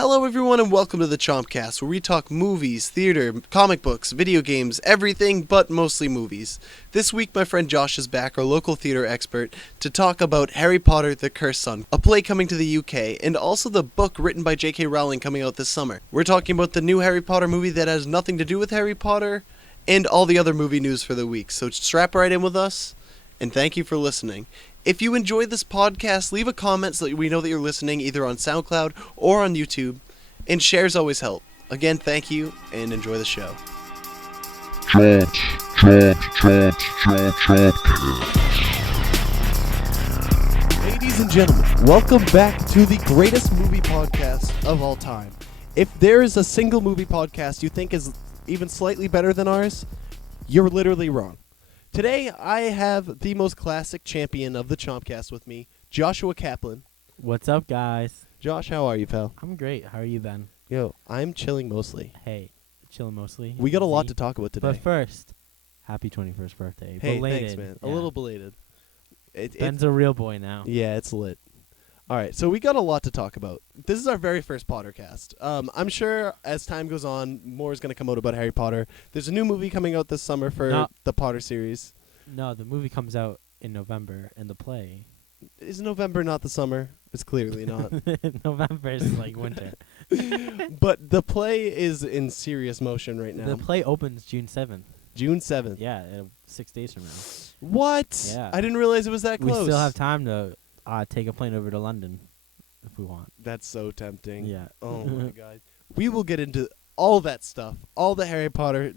Hello everyone and welcome to the CHOMPTcast, where we talk movies, theater, comic books, video games, everything but mostly movies. This week my friend Josh is back, our local theater expert, to talk about Harry Potter the Cursed Son, a play coming to the UK, and also the book written by J.K. Rowling coming out this summer. We're talking about the new Harry Potter movie that has nothing to do with Harry Potter, and all the other movie news for the week. So strap right in with us, and thank you for listening. If you enjoyed this podcast, leave a comment so that we know that you're listening either on Soundcloud or on YouTube, and shares always help. Again, thank you, and enjoy the show. Ladies and gentlemen, welcome back to the greatest movie podcast of all time. If there is a single movie podcast you think is even slightly better than ours, you're literally wrong. Today, I have the most classic champion of the Chompcast with me, Joshua Kaplan. What's up, guys? Josh, how are you, pal? I'm great. How are you, Ben? Yo, I'm chilling mostly. Hey, chilling mostly. We got a lot Easy. to talk about today. But first, happy 21st birthday. Hey, belated. thanks, man. Yeah. A little belated. Ben's a real boy now. Yeah, it's lit. All right, so we got a lot to talk about. This is our very first Pottercast. I'm sure as time goes on, more is going to come out about Harry Potter. There's a new movie coming out this summer for the Potter series. No, the movie comes out in November, and the play. Is November not the summer? It's clearly not. November is like winter. But the play is in serious motion right now. The play opens June 7th. June 7th. Yeah, 6 days from now. What? Yeah. I didn't realize it was that close. We still have time to take a plane over to London if we want. That's so tempting. Yeah. Oh, my God. We will get into all that stuff, all the Harry Potter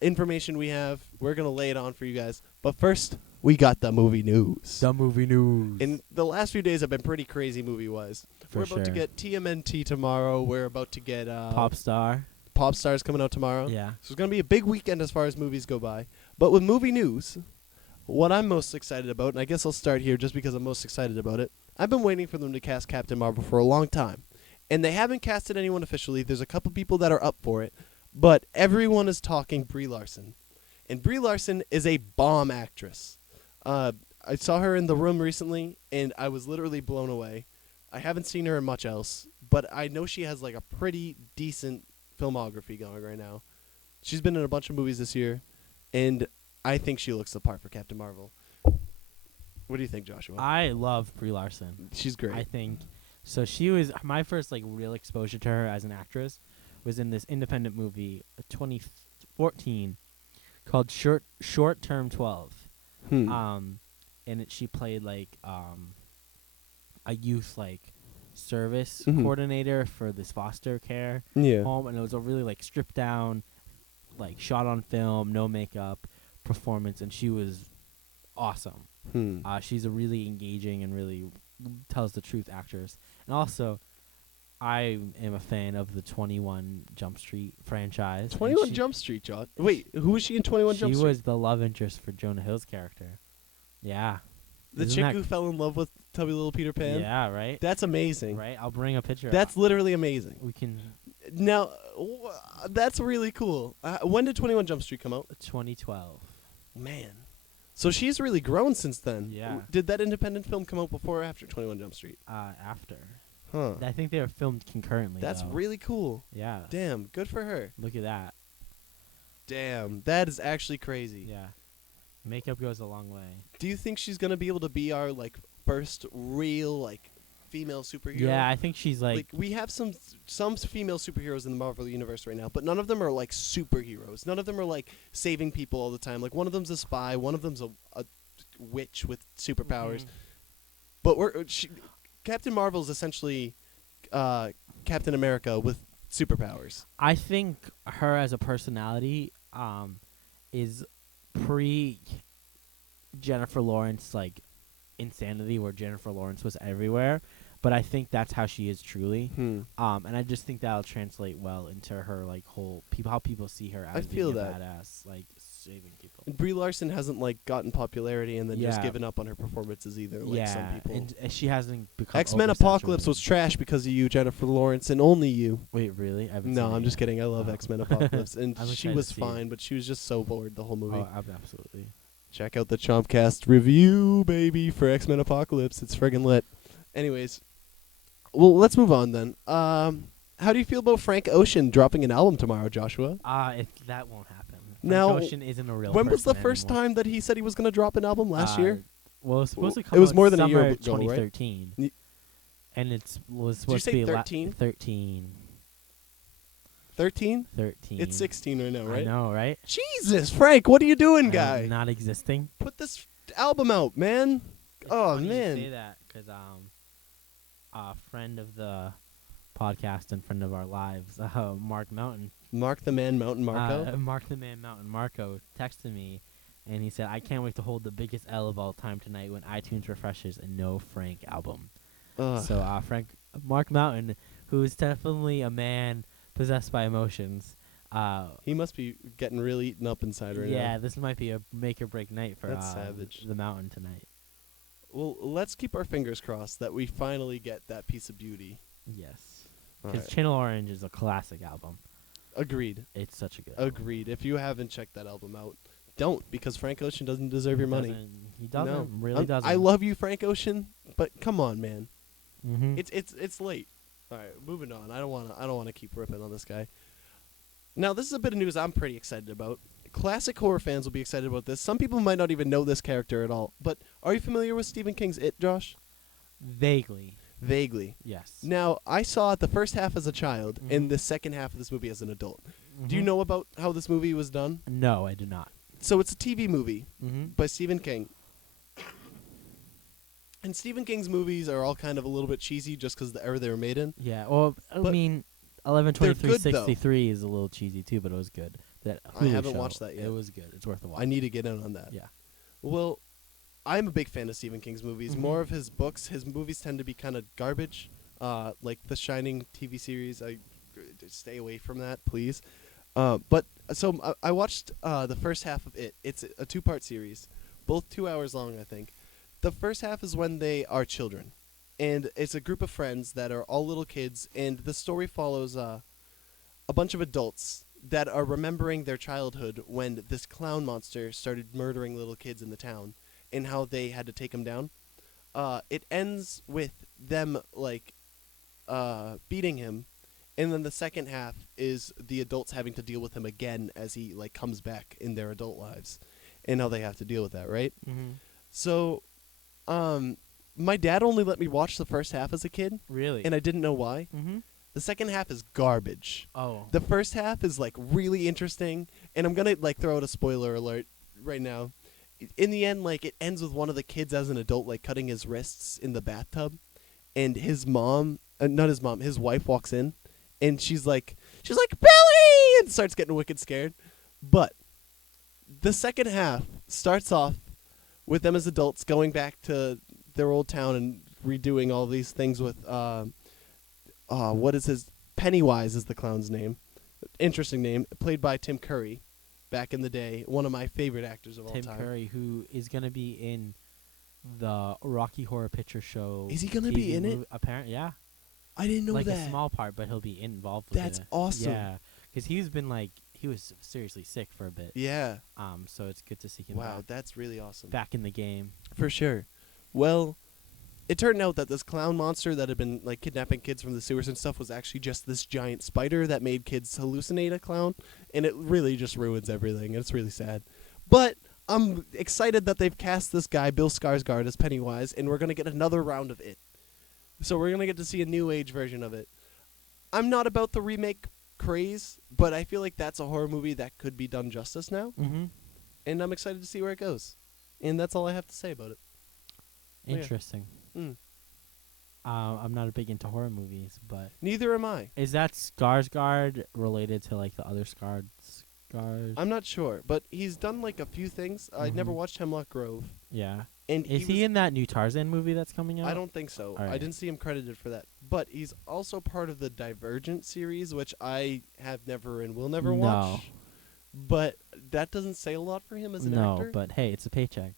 information we have. We're going to lay it on for you guys. But first, we got the movie news. The movie news. And the last few days have been pretty crazy movie-wise. We're about to get TMNT tomorrow. We're about to get Popstar. Popstar's coming out tomorrow. Yeah. So it's going to be a big weekend as far as movies go by. But with movie news, what I'm most excited about, and I guess I'll start here just because I'm most excited about it, I've been waiting for them to cast Captain Marvel for a long time. And they haven't casted anyone officially. There's a couple people that are up for it. But everyone is talking Brie Larson. And Brie Larson is a bomb actress. I saw her in The Room recently, and I was literally blown away. I haven't seen her in much else, but I know she has like a pretty decent filmography going right now. She's been in a bunch of movies this year, and I think she looks the part for Captain Marvel. What do you think, Joshua? I love Brie Larson. She's great. I think so. She was my first like real exposure to her as an actress was in this independent movie, 2014, called Short Term 12. And she played like a youth like service coordinator for this foster care home, and it was a really like stripped down, like shot on film, no makeup performance, and she was awesome. She's a really engaging and really tells the truth actress, and also I am a fan of the 21 Jump Street franchise. 21 Jump Street, John. Wait, who was she in 21 Jump Street? She was the love interest for Jonah Hill's character. Yeah. The chick who fell in love with Tubby Little Peter Pan? Yeah, right? That's amazing. Right? I'll bring a picture. That's literally amazing. We can... Now, that's really cool. When did 21 Jump Street come out? 2012. Man. So she's really grown since then. Yeah. Did that independent film come out before or after 21 Jump Street? After. Huh. I think they were filmed concurrently. That's really cool. Yeah. Damn, good for her. Look at that. Damn, that is actually crazy. Yeah. Makeup goes a long way. Do you think she's gonna be able to be our like first real like female superhero? Yeah, I think she's like we have some female superheroes in the Marvel universe right now, but none of them are like superheroes. None of them are like saving people all the time. Like one of them's a spy, one of them's a witch with superpowers. But Captain Marvel is essentially Captain America with superpowers. I think her as a personality is pre Jennifer Lawrence like insanity, where Jennifer Lawrence was everywhere, but I think that's how she is truly. And I just think that'll translate well into her like whole how people see her as being a badass, like saving people. And Brie Larson hasn't like gotten popularity and then just given up on her performances either, like some people. And she hasn't become X-Men Apocalypse was trash because of you, Jennifer Lawrence, and only you. Wait, really? No, I'm just kidding. I love X-Men Apocalypse, and she was fine, but she was just so bored the whole movie. Oh, absolutely. Check out the Chomptcast review, baby, for X-Men Apocalypse. It's friggin' lit. Anyways, well, let's move on then. How do you feel about Frank Ocean dropping an album tomorrow, Joshua? That won't happen. Now, Frank Ocean isn't a real when was the person first anymore. time that he said he was going to drop an album? Last year? Well, it was supposed to It come was out more than a summer year ago, right? 2013. And was supposed say to be 13? 13. 13? 13. It's 16 right now, right? I know, right? Jesus, Frank, what are you doing, guy? Not existing. Put this album out, man. It's Oh, funny man. You say that because a friend of the podcast and friend of our lives, Mark Mountain. Mark the Man Mountain Marco? Mark the Man Mountain Marco texted me, and he said, "I can't wait to hold the biggest L of all time tonight when iTunes refreshes a no Frank album." So Mark Mountain, who is definitely a man possessed by emotions. He must be getting really eaten up inside right now. Yeah, this might be a make or break night for That's savage. the Mountain tonight. Well, let's keep our fingers crossed that we finally get that piece of beauty. Yes, All because right. Channel Orange is a classic album. Agreed. It's such a good album. Agreed. If you haven't checked that album out, don't, because Frank Ocean doesn't deserve your money. He doesn't. No. Really doesn't. I love you, Frank Ocean, but come on, man. Mm-hmm. It's late. All right, moving on. I don't want to keep ripping on this guy. Now, this is a bit of news I'm pretty excited about. Classic horror fans will be excited about this. Some people might not even know this character at all. But are you familiar with Stephen King's It, Josh? Vaguely. Vaguely. Yes. Now, I saw it the first half as a child Mhm. and the second half of this movie as an adult. Do you Mhm. know about how this movie was done? No, I do not. So it's a TV movie Mm-hmm. by Stephen King. And Stephen King's movies are all kind of a little bit cheesy just because the era they were made in. Yeah. Well, I But mean, they're 11/23/63 is a little cheesy too, but it was good. That I Hulu haven't show, watched that yet. It was good. It's worth a watch. I need to get in on that. Yeah. Well, I'm a big fan of Stephen King's movies. Mhm. More of his books. His movies tend to be kind of garbage. Like the Shining TV series. I stay away from that, please. But so I watched the first half of it. It's a 2-part series, both 2 hours long, I think. The first half is when they are children, and it's a group of friends that are all little kids, and the story follows a bunch of adults that are remembering their childhood when this clown monster started murdering little kids in the town, and how they had to take him down. It ends with them beating him, and then the second half is the adults having to deal with him again as he comes back in their adult lives, and how they have to deal with that, right? Mm-hmm. So, my dad only let me watch the first half as a kid, Really? and I didn't know why. Mm-hmm. The second half is garbage. Oh. The first half is really interesting, and I'm gonna throw out a spoiler alert right now. In the end, it ends with one of the kids as an adult cutting his wrists in the bathtub, and his mom, not his mom, his wife walks in, and she's like Billy, and starts getting wicked scared. But the second half starts off with them as adults going back to their old town and redoing all these things with what is his Pennywise is the clown's name. Interesting name, played by Tim Curry back in the day, one of my favorite actors of all Tim time. Curry, who is going to be in the Rocky Horror Picture Show. Is he gonna be in it? Apparently, yeah. I didn't know that. A small part, but he'll be involved with That's it. awesome. Yeah, because he was seriously sick for a bit. Yeah. So it's good to see him Wow, that's really awesome. back in the game. For sure. Well, it turned out that this clown monster that had been kidnapping kids from the sewers and stuff was actually just this giant spider that made kids hallucinate a clown, and it really just ruins everything. It's really sad. But I'm excited that they've cast this guy, Bill Skarsgård, as Pennywise, and we're going to get another round of it. So we're going to get to see a new age version of it. I'm not about the remake craze, but I feel like that's a horror movie that could be done justice now, Mm-hmm. and I'm excited to see where it goes. And that's all I have to say about it. Oh, yeah. Interesting. Mm. I'm not big into horror movies, but Neither am I. is that Skarsgård related to the other Scars? I'm not sure, but he's done a few things. I never Mhm. watched Hemlock Grove, Yeah. and Is he in that new Tarzan movie that's coming out? I don't think so. I Alright. didn't see him credited for that, but he's also part of the Divergent series, which I have never and will never No. watch. But that doesn't say a lot for him as an No, actor. but hey, it's a paycheck.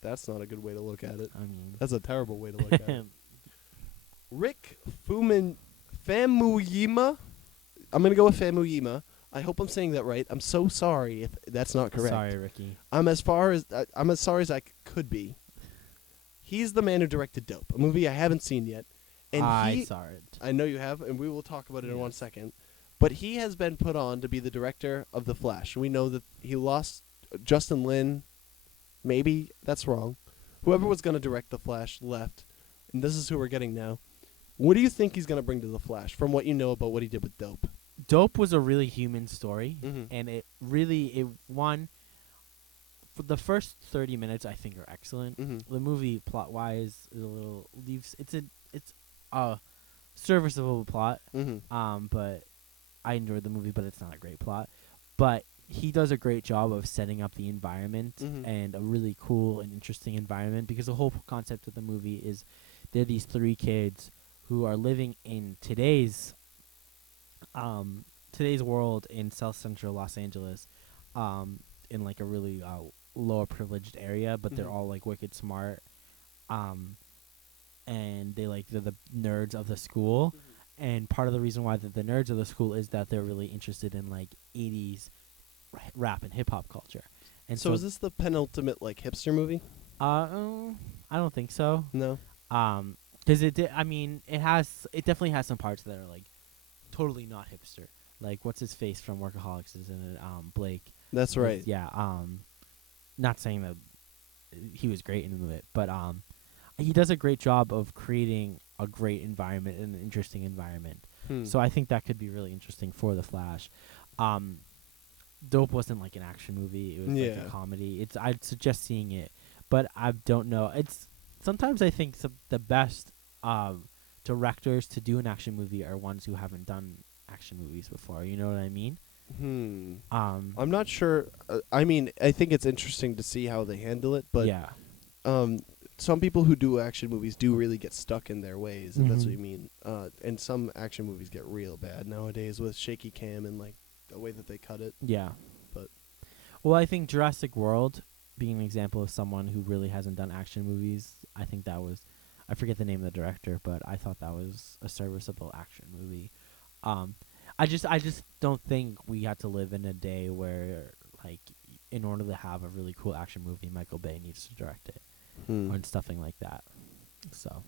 That's not a good way to look at it. I mean, That's a terrible way to look at it. Rick Famuyima. I'm gonna go with Famuyima. I hope I'm saying that right. I'm so sorry if that's not correct. Sorry, Ricky. I'm as sorry as I could be. He's the man who directed Dope, a movie I haven't seen yet, And I saw it. I know you have, and we will talk about it in 1 Yes. second. But he has been put on to be the director of The Flash. We know that he lost Justin Lin. Maybe that's wrong. Whoever was going to direct The Flash left, and this is who we're getting now. What do you think he's going to bring to The Flash from what you know about what he did with Dope? Dope was a really human story, Mm-hmm. and it won. For the first 30 minutes, I think are excellent. Mm-hmm. The movie plot wise is a little leaves. It's a serviceable plot. Mm-hmm. But I enjoyed the movie, but it's not a great plot. But he does a great job of setting up the environment Mm-hmm. and a really cool and interesting environment, because the whole concept of the movie is they're these three kids who are living in today's world in South Central Los Angeles, in like a really lower privileged area, but they're Mhm. all like wicked smart, and they're the nerds of the school. And part of the reason why they're the nerds of the school is that they're really interested in like 80s rap and hip hop culture. And So is this the penultimate like hipster movie? I don't think so. No. 'Cause I mean, it definitely has some parts that are like totally not hipster. Like what's his face from Workaholics is in it, Blake. That's right. Yeah. Not saying that he was great in it, but he does a great job of creating a great environment and an interesting environment. So I think that could be really interesting for The Flash. Dope wasn't like an action movie; it was like a comedy. I'd suggest seeing it, but I don't know. It's sometimes I think the best directors to do an action movie are ones who haven't done action movies before. You know what I mean? I'm not sure. I mean, I think it's interesting to see how they handle it, but yeah. Some people who do action movies do really get stuck in their ways, if that's what Mhm. you mean. And some action movies get real bad nowadays with shaky cam and like the way that they cut it. Yeah. But well, I think Jurassic World being an example of someone who really hasn't done action movies, I think that was, I forget the name of the director, but I thought that was a serviceable action movie. I just don't think we had to live in a day where like in order to have a really cool action movie, Michael Bay needs to direct it or stuffing like that. So,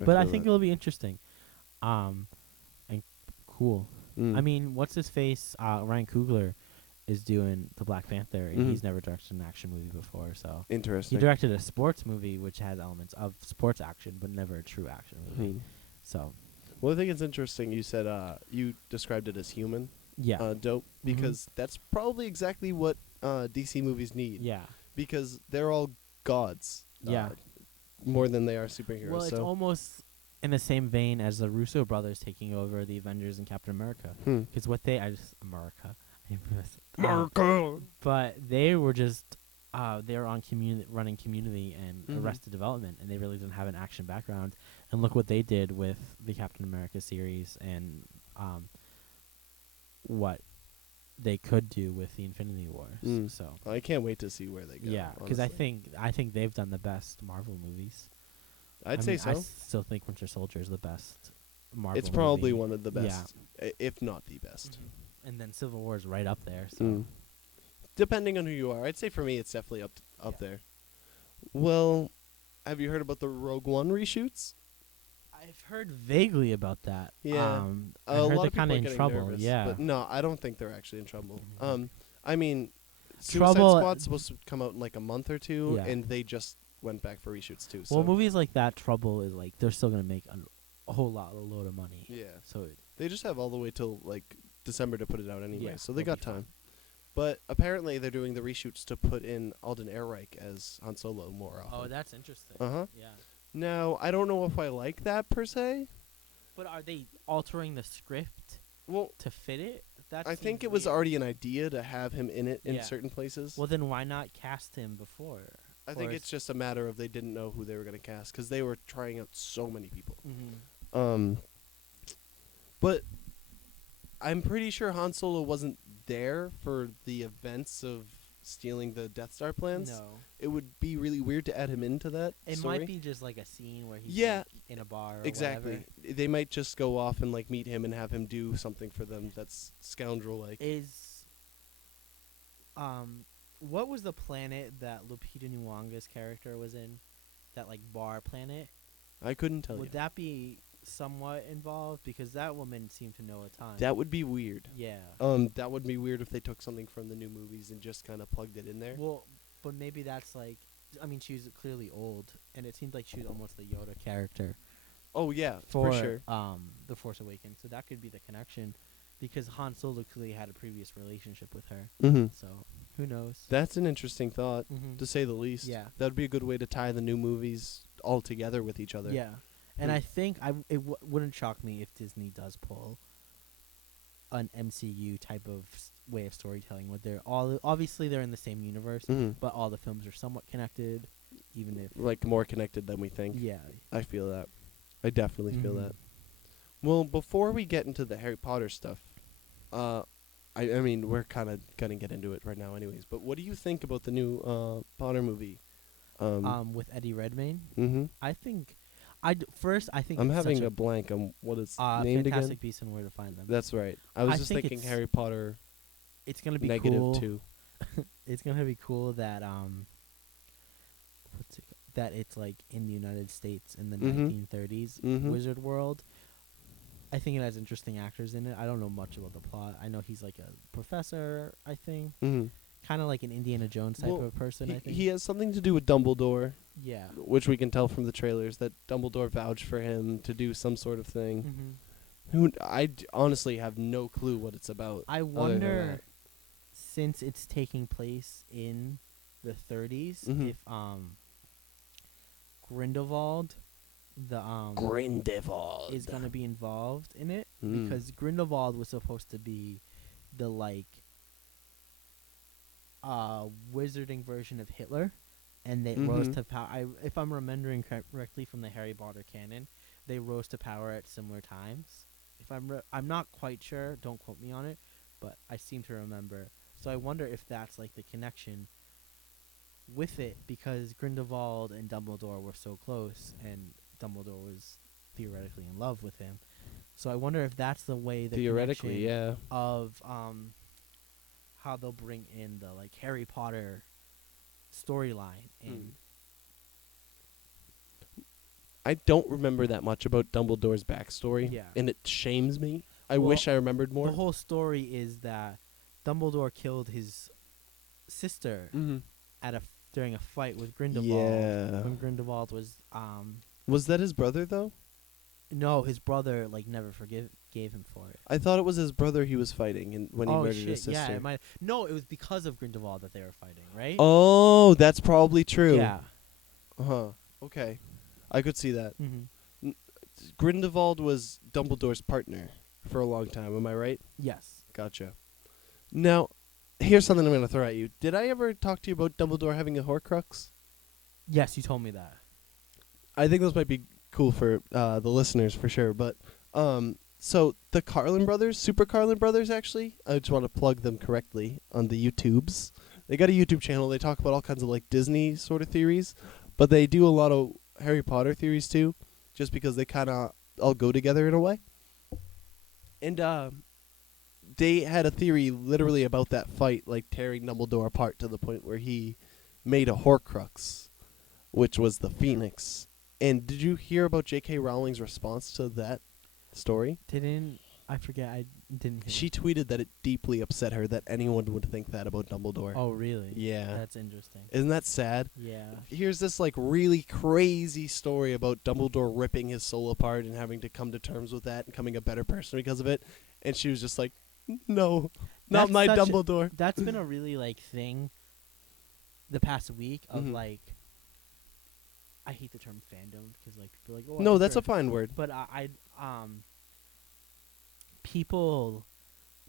but I think it'll be interesting, and cool. I mean, what's his face? Ryan Coogler is doing the Black Panther, and he's never directed an action movie before. So interesting. he directed a sports movie which has elements of sports action, but never a true action movie. So, well, I think it's interesting. You said you described it as human. yeah, Dope, because that's probably exactly what DC movies need. yeah, Because they're all gods. yeah. More than they are superheroes. Well, it's so almost in the same vein as the Russo brothers taking over the Avengers and Captain America. Because what they, America, but they were just, they were on running Community and Arrested Development, and they really didn't have an action background. And look what they did with the Captain America series and what they could do with the Infinity Wars. So I can't wait to see where they go. yeah, because I honestly. think they've done the best Marvel movies. I'd I say mean, so. I still think Winter Soldier is the best Marvel It's probably movie. one of the best, if not the best. And then Civil War is right up there. So Depending on who you are, I'd say for me it's definitely up Yeah. there. Well, have you heard about the Rogue One reshoots? I've heard vaguely about that. Yeah. I A heard lot they're of people kind are of in getting trouble. nervous, Yeah. but no, I don't think they're actually in trouble. Mhm. I mean, Trouble- Suicide Squad's supposed to come out in like a month or two, Yeah. and they just went back for reshoots too. Well, So movies like that, Trouble is like they're still gonna make a load of money. yeah, So they just have all the way till like December to put it out anyway, Yeah, so they they'll got be fine. time. But apparently they're doing the reshoots to put in Alden Ehrenreich as Han Solo more often. oh, that's interesting. Uh-huh. Yeah. Now, I don't know if I like that per se. But are they altering the script Well, to fit it? That I think seems it was weird. already an idea to have him in it in Yeah. certain places. Well, then why not cast him before? I think it's just a matter of they didn't know who they were going to cast because they were trying out so many people. But I'm pretty sure Han Solo wasn't there for the events of stealing the Death Star plans. No. It would be really weird to add him into that It story. might be just like a scene where he's Yeah, like, in a bar or exactly. whatever. They might just go off and like meet him and have him do something for them that's scoundrel-like. What was the planet that Lupita Nyong'o's character was in? That like bar planet? I couldn't tell Would you. that be somewhat involved because that woman seemed to know a ton. That would be weird. Yeah. That would be weird if they took something from the new movies and just kind of plugged it in there. Well, but maybe that's like, I mean, she was clearly old, and it seemed like she was almost the Yoda character Oh yeah, for for sure. The Force Awakens. So that could be the connection, because Han Solo clearly had a previous relationship with her. Mm-hmm. So who knows? That's an interesting thought, Mm-hmm. to say the least. Yeah. That would be a good way to tie the new movies all together with each other. Yeah, and Hmm. I think wouldn't shock me if Disney does pull an MCU type of way of storytelling, where they're all obviously they're in the same universe, Mm-hmm. but all the films are somewhat connected, even if Like more connected than we think. yeah. I feel that. I definitely feel Mhm. that. Well, before we get into the Harry Potter stuff, I mean, we're kind of gonna get into it right now, anyways. But what do you think about the new Potter movie? With Eddie Redmayne, Mm-hmm. I think, first I think I'm it's having such a blank on what it's a named Fantastic again. Beasts and Where to Find Them. That's right. I was I just think thinking it's Harry Potter It's gonna be negative cool. 2. It's gonna be cool that that it's like in the United States in the Mhm. 1930s Mhm. wizard world. I think it has interesting actors in it. I don't know much about the plot. I know he's like a professor, I think. Mm-hmm. Kind of like an Indiana Jones type of person, I think. He has something to do with Dumbledore, Yeah. which we can tell from the trailers that Dumbledore vouched for him to do some sort of thing. Mm-hmm. Who honestly have no clue what it's about. I other than wonder, that. since it's taking place in the 30s, Mhm. if Grindelwald, the Grindelwald is gonna be involved in it, Mm. because Grindelwald was supposed to be the like wizarding version of Hitler, and they rose Mhm. to power. If I'm remembering correctly from the Harry Potter canon, they rose to power at similar times. If I'm not quite sure. Don't quote me on it, but I seem to remember. So I wonder if that's like the connection with it, because Grindelwald and Dumbledore were so close, and Dumbledore was theoretically in love with him. So I wonder if that's the way the Theoretically, connection yeah. of how they'll bring in the like Harry Potter storyline. And I don't remember that much about Dumbledore's backstory, Yeah. and it shames me. I Well, wish I remembered more. the whole story is that Dumbledore killed his sister Mm-hmm. during a fight with Grindelwald. Yeah. When Grindelwald was Was that his brother though? no, his brother like never gave him for it. I thought it was his brother he was fighting, and when he murdered his sister. Yeah, no, it was because of Grindelwald that they were fighting, right? Oh, that's probably true. Yeah. Uh-huh. Okay. I could see that. Mm-hmm. Grindelwald was Dumbledore's partner for a long time, am I right? Yes. Gotcha. Now, here's something I'm going to throw at you. Did I ever talk to you about Dumbledore having a Horcrux? Yes, you told me that. I think those might be cool for the listeners for sure, but so the Carlin brothers, Super Carlin brothers actually, I just want to plug them correctly on the YouTubes. They got a YouTube channel. They talk about all kinds of like Disney sort of theories, but they do a lot of Harry Potter theories too, just because they kind of all go together in a way. And they had a theory literally about that fight, like tearing Dumbledore apart to the point where he made a Horcrux, which was the Phoenix. And did you hear about J.K. Rowling's response to that story? I forget. I didn't. She tweeted that it deeply upset her that anyone would think that about Dumbledore. Oh, really? Yeah. That's interesting. Isn't that sad? Yeah. Here's this like really crazy story about Dumbledore ripping his soul apart and having to come to terms with that and becoming a better person because of it. And she was just like, no, not That's my such a- Dumbledore. That's been a really like thing the past week of Mhm. like, I hate the term fandom because like people are like, oh, No, I'm that's sure. a fine word. But people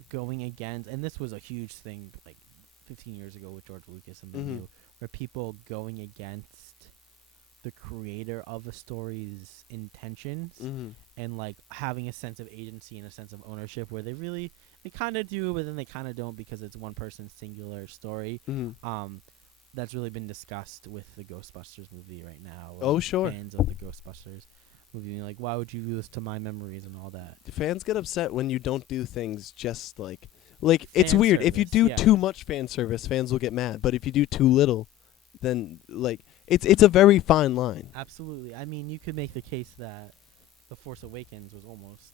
going against, and this was a huge thing like 15 years ago with George Lucas and the Mhm. new, where people going against the creator of a story's intentions Mm-hmm. and like having a sense of agency and a sense of ownership, where they kind of do, but then they kind of don't because it's one person's singular story. Mm-hmm. That's really been discussed with the Ghostbusters movie right now. Oh, sure. Fans of the Ghostbusters movie being like, why would you do this to my memories and all that? Fans get upset when you don't do things just like it's Fan weird. If you service, do yeah. too much fan service, fans will get mad. But if you do too little, then like it's a very fine line. Absolutely. I mean, you could make the case that The Force Awakens was almost.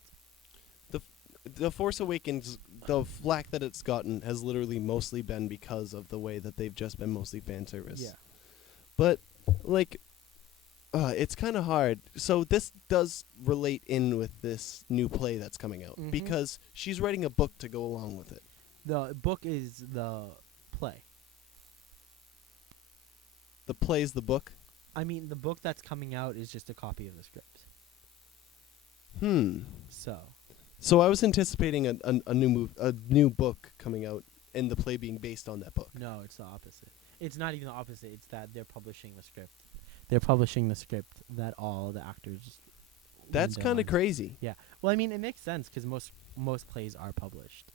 The Force Awakens, the flack that it's gotten has literally mostly been because of the way that they've just been mostly fan service. Yeah. But, like, it's kind of hard. So this does relate in with this new play that's coming out. Mhm. Because she's writing a book to go along with it. The book is the play. The play's the book? I mean, the book that's coming out is just a copy of the script. So. So I was anticipating a new book coming out and the play being based on that book. No, it's the opposite. It's not even the opposite. It's that they're publishing the script. They're publishing the script that all the actors. That's kind of crazy. Yeah. Well, I mean, it makes sense because most plays are published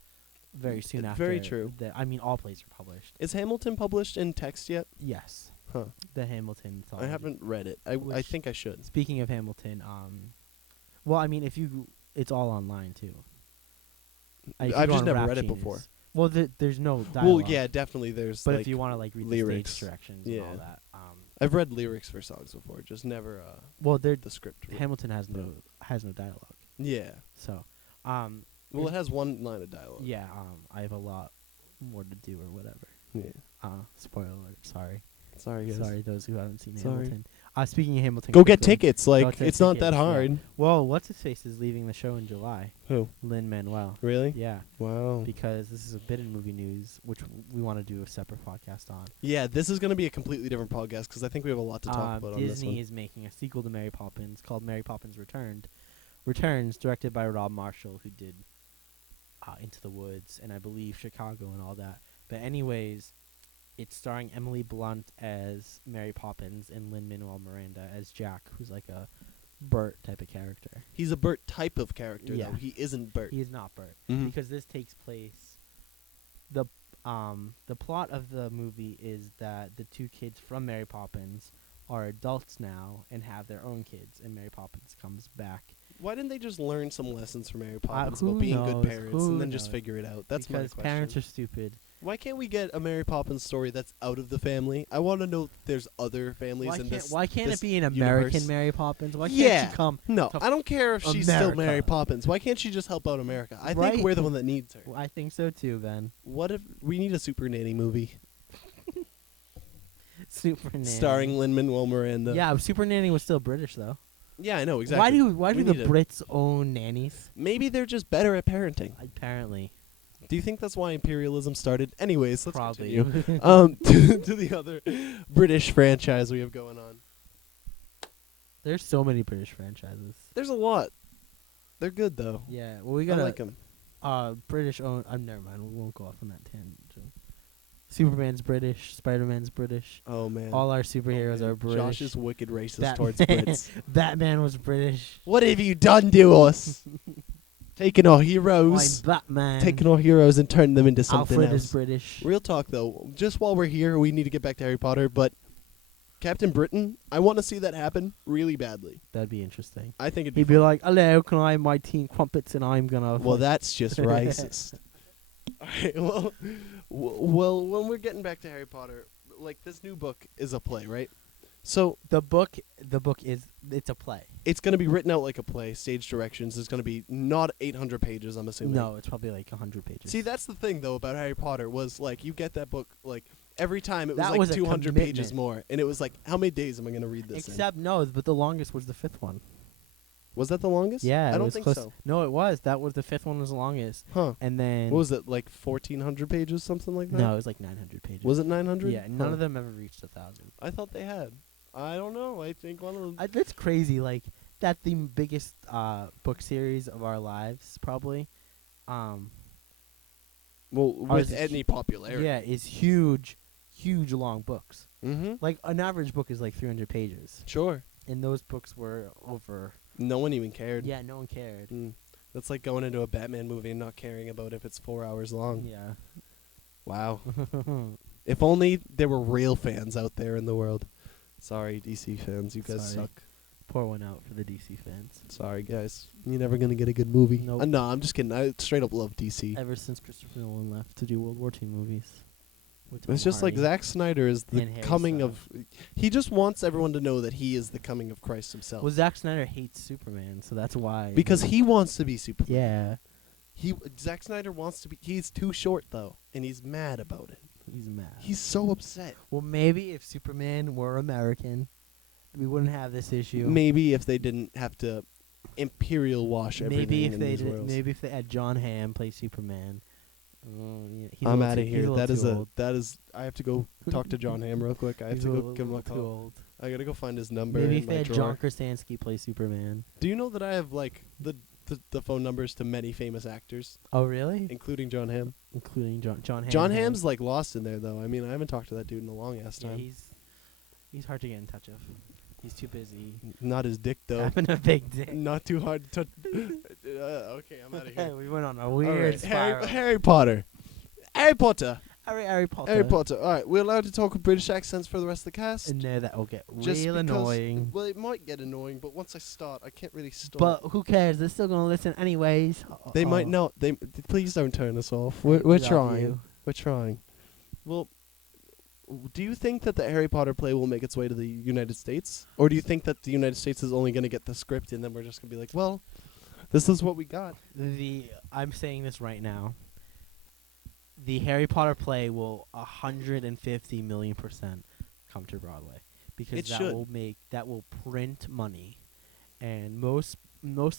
very soon after. Very true. I mean, all plays are published. Is Hamilton published in text yet? Yes. Huh. The Hamilton. I haven't read it. I think I should. Speaking of Hamilton, well, I mean, it's all online too. I've just never read it before. Well, there's no dialogue. Well, yeah, definitely there's. But like, if you want to like read lyrics. the stage directions and all that, I've read lyrics for songs before, just never well, the script. Hamilton has no dialogue. Yeah. So, well, it has one line of dialogue. yeah, I have a lot more to do or whatever. Yeah. Spoiler alert. Sorry. Sorry, guys. Sorry, those who haven't seen Sorry. Hamilton. Speaking of Hamilton, Go get quickly, tickets. Like, get it's not that tickets, yeah. hard. Well, what's his face is leaving the show in July. Who? Lin-Manuel. Really? Yeah. Wow. Because this is a bit in movie news, which we want to do a separate podcast on. Yeah, this is going to be a completely different podcast because I think we have a lot to talk about on this one. Disney is making a sequel to Mary Poppins called Mary Poppins Returns, directed by Rob Marshall, who did Into the Woods and I believe Chicago and all that. But anyways, it's starring Emily Blunt as Mary Poppins and Lin-Manuel Miranda as Jack, who's like a Bert type of character. He's a Bert type of character, Yeah. though. He isn't Bert. He is not Bert. Mhm. Because this takes place. The plot of the movie is that the two kids from Mary Poppins are adults now and have their own kids, and Mary Poppins comes back. Why didn't they just learn some lessons from Mary Poppins who about being knows? good parents Who and then just knows? figure it out? That's my Because question. parents are stupid. Why can't we get a Mary Poppins story that's out of the family? I want to know if there's other families in this. Why can't this it be an American universe. Mary Poppins? Why can't Yeah. she come? No, to I don't care if she's still Mary America? Poppins. Why can't she just help out America? I Right? think we're the one that needs her. Well, I think so too, Ben. What if we need a Super Nanny movie Super Nanny. starring Lin-Manuel Miranda? Yeah, Super Nanny was still British though. Yeah, I know exactly. Why do We the need a- Brits own nannies? Maybe they're just better at parenting. Apparently, Do you think that's why imperialism started? Anyways, let's probably. continue. To the other British franchise we have going on. There's so many British franchises. There's a lot. They're good though. Yeah, well, we I got like them. British owned. Never mind. We won't go off on that tangent. Superman's British. Spider-Man's British. Oh man. All our superheroes are British. Josh is wicked racist Bat- towards Brits. Batman was British. What have you done to us? Taking our I'm heroes, Batman. taking our heroes and turning them into something Alfred else. is British. Real talk though, just while we're here, we need to get back to Harry Potter. But Captain Britain, I want to see that happen really badly. That'd be interesting. I think it'd be. He'd be fun. like, "Hello, can I have my teen crumpets and I'm gonna." Well, that's just racist. All right. Well, when we're getting back to Harry Potter, like this new book is a play, right? So the book it's a play. it's going to be written out like a play, stage directions. It's going to be not 800 pages, I'm assuming. No, it's probably like 100 pages. See, that's the thing though about Harry Potter was like you get that book like every time it was That like was a 200 pages commitment. more, and it was like how many days am I going to read this? Except no, but the longest was the fifth one. Was that the longest? Yeah, I it don't was think close. so. No, it was. That was the fifth one was the longest. Huh? And then What was it like 1,400 pages, something like that? no, it was like 900 pages. Was it 900? Yeah, none of them ever reached 1,000. I thought they had. I don't know. I think one of them. That's crazy. Like that's the biggest book series of our lives, probably. Well, ours with is any popularity. Yeah, is huge long books. Mm-hmm. Like an average book is like 300 pages, Sure. and those books were over. No one even cared. Yeah, no one cared. Mm. That's like going into a Batman movie and not caring about if it's 4 hours long. Yeah. Wow. If only there were real fans out there in the world. Sorry, DC fans. You guys Sorry. suck. Pour one out for the DC fans. Sorry, guys. You're never going to get a good movie. Nope. No, I'm just kidding. I straight up love DC. Ever since Christopher Nolan left to do World War II movies. with Tom It's just like Hardy Zack Snyder is the and Harry coming Styles. of. He just wants everyone to know that he is the coming of Christ himself. Well, Zack Snyder hates Superman, so that's why. Because he wants to be Superman. Yeah, Zack Snyder wants to be. He's too short though, and he's mad about it. he's mad. He's so upset. Well, maybe if Superman were American, we wouldn't have this issue. Maybe if they didn't have to imperial wash everything Maybe if in they these worlds. maybe if they had John Hamm play Superman. He's I'm out out of here. That is. I have to go talk to John Hamm real quick. I have to go give him a call. Old. I gotta go find his number. Maybe in if my they had drawer. John Krasinski play Superman. Do you know that I have like the phone numbers to many famous actors, Oh, really? including John Hamm? Including John Hamm. John Hamm's like lost in there though. I mean, I haven't talked to that dude in a long ass Yeah, time. he's hard to get in touch of. He's too busy. Not his dick though. Having a big dick. Not too hard to touch. Okay, I'm out of here. We went on a All weird right, spiral. Harry Potter. Harry Potter. Harry Potter. Harry Potter. All right, we're allowed to talk with British accents for the rest of the cast. No, that will get Just real because- annoying. Well, it might get annoying, but once I start, I can't really stop. But who cares? They're still gonna listen anyways. They might not. Please don't turn us off. We're trying. You. We're trying. Well, do you think that the Harry Potter play will make its way to the United States, or do you think that the United States is only going to get the script and then we're just going to be like, well, this is what we got? I'm saying this right now. The Harry Potter play will 150 million% come to Broadway because It that should. will print money, and most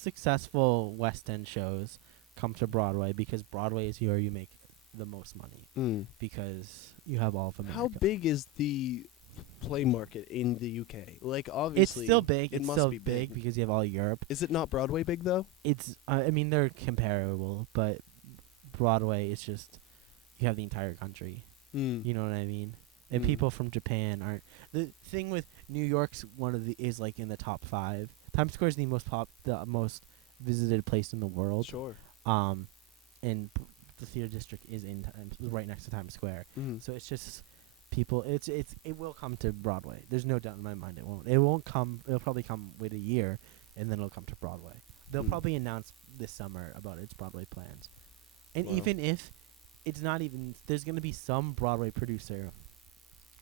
successful West End shows come to Broadway because Broadway is where you make the most money because you have all of America. How big is the play market in the UK? Like, obviously, It's still big. It It's must still be big because you have all Europe. Is it not Broadway big though? It's I mean they're comparable, but Broadway is just you have the entire country. You know what I mean? And people from Japan aren't. The thing with New York's is like in the top 5. Times Square is the most visited place in the world. Sure. And the theater district is right next to Times Square. Mm-hmm. So it's just people. It will come to Broadway. There's no doubt in my mind it won't. It won't come. It'll probably come wait a year, and then it'll come to Broadway. They'll probably announce this summer about its Broadway plans. And Wow. even if it's not even, there's gonna be some Broadway producer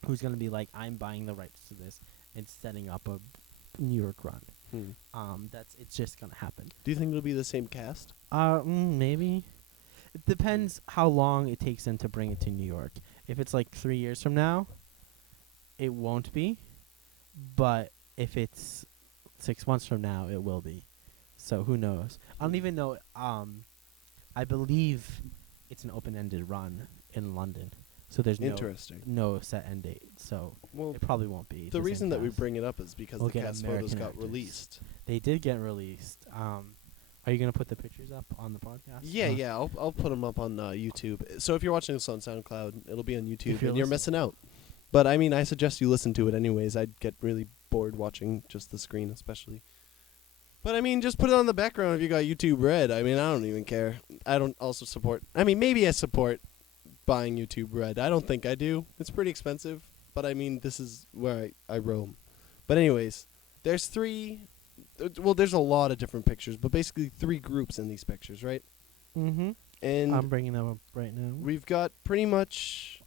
who's gonna be like, I'm buying the rights to this and setting up a New York run. It's just gonna happen. Do you think it'll be the same cast? Maybe. It depends how long it takes them to bring it to New York. If it's like 3 years from now, it won't be. But if it's 6 months from now, it will be. So who knows? I don't even know. I believe it's an open-ended run in London. So there's Interesting. no set end date. So Well, it probably won't be. the same reason that we cast. bring it up is because We'll the get cast photos American got actors. released. They did get released. Are you gonna put the pictures up on the podcast? Yeah. I'll put them up on YouTube. So if you're watching this on SoundCloud, it'll be on YouTube, you're and you're missing out. But I mean, I suggest you listen to it anyways. I'd get really bored watching just the screen, especially. But I mean, just put it on the background if you got YouTube Red. I mean, I don't even care. I don't also support. I mean, maybe I support buying YouTube Red. I don't think I do. It's pretty expensive. But I mean, this is where I roam. But anyways, there's there's a lot of different pictures, but basically 3 groups in these pictures, right? Mm-hmm. And I'm bringing them up right now. we've got pretty much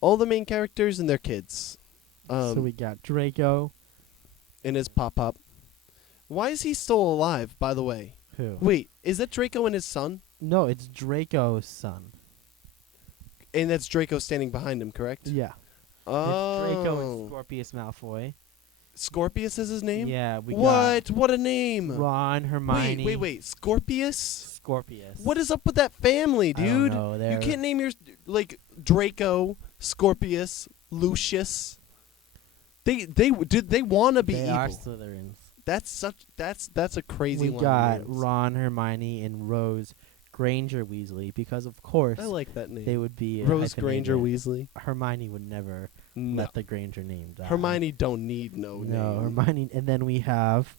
all the main characters and their kids. So we got Draco. And his pop-up. Why is he still alive, by the way? Who? Wait, is that Draco and his son? No, it's Draco's son. And that's Draco standing behind him, correct? Yeah. Oh. It's Draco and Scorpius Malfoy. Scorpius is his name? Yeah, we What? What a name! got Ron, Hermione. Wait. Scorpius? Scorpius. What is up with that family, dude? I don't know. You can't name your Draco, Scorpius, Lucius. They want to be They evil. are Slytherins. That's a crazy We line of got names. Ron, Hermione, and Rose Granger Weasley because, of course, I like that name. they would be Rose hyphenated. Granger Weasley. Hermione would never No. let the Granger name die. Hermione don't need no name. Hermione. And then we have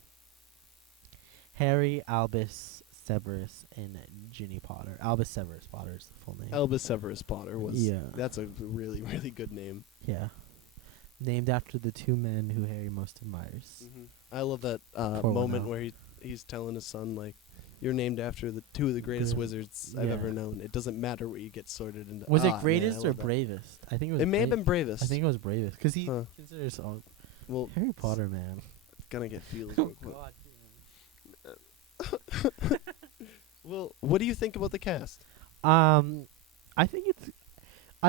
Harry, Albus Severus, and Ginny Potter. Albus Severus Potter is the full name. Albus Severus Potter was. Yeah. That's a really, really good name. Yeah. Named after the 2 men who Harry most admires. I love that Pour one moment out. where he's telling his son, like, You're named after the two of the greatest Good. wizards I've Yeah. ever known. It doesn't matter where you get sorted into. Was it man, I greatest or love that. bravest? I think it was. It may have been bravest. I think it was bravest because he Huh. considers all Well, Harry Potter, man. gonna get feels. Oh real quick. God. Well, what do you think about the cast? I